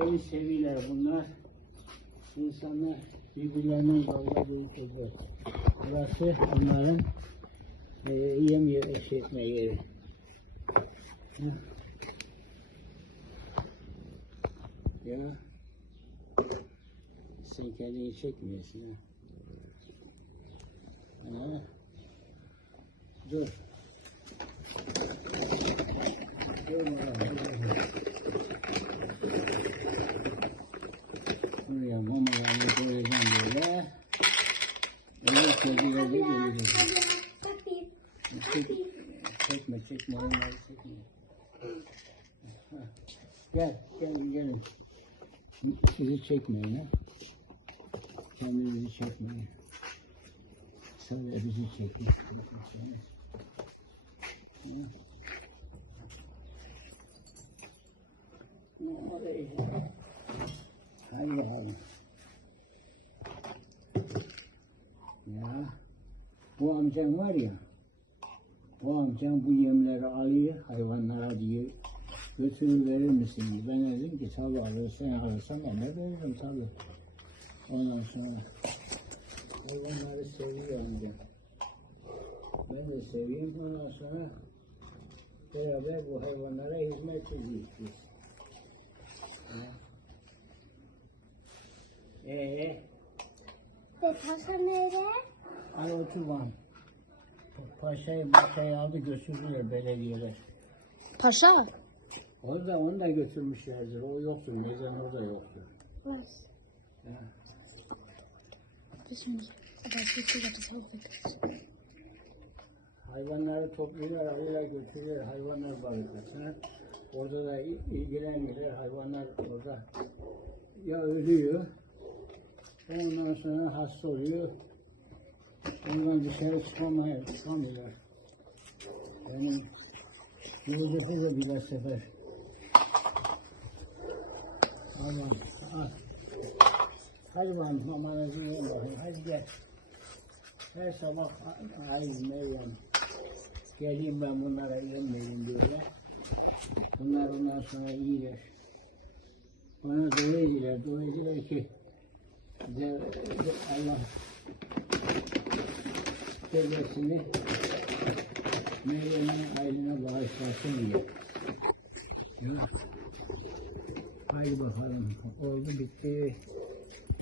beni seviyorlar bunlar. İnsanlar birbirlerinden kavga ediyor. Burası onların yem etme yeri. Ya sen kendini çekmiyorsun ha. Ha. Dur. Buraya mamalarını koyacağım böyle. Evet, kedileri gelecek. Çekme, onları çekme. Gelin. Sizi çekmeyin ha. Kendinizi çekmeyin. Sadece bizi çekin. Hadi. Ya, bu amcam var ya, bu amcam bu yemleri alıyor, hayvanlara diyor, götürür verir misin? Ben dedim ki tabii alırsan alırsan ben de veririm tabii. Ondan sonra hayvanları seviyor amcam. Ben de seveyim, ondan sonra beraber bu hayvanlara hizmet ediyoruz biz. Paşa nerede? Hadi otur bakalım. Paşayı aldı götürdüler belediyeler. Paşa? Onu da götürmüşlerdir. O yoktur. Mezan orada yoktur. Var. Ya. Hayvanları topluyorlar, alıyorlar, götürüyorlar hayvanlar barikasına. Orada da ilgilenmiyorlar. Hayvanlar orada ya ölüyor, ondan sonra hasta oluyor. Ondan dışarı çıkamıyorlar. Benim Yusuf'u da bir sefer. Al. Hadi bakalım, mamanızı yiyin bakayım. Hadi gel. Her sabah Meryem. Geleyim ben bunlara yemeyin böyle. Bunlar ondan sonra iyiler. Bana dua ediler ki Allah devletini Meryem'in ailene bağışlasın diye. Haydi bakalım, oldu bitti.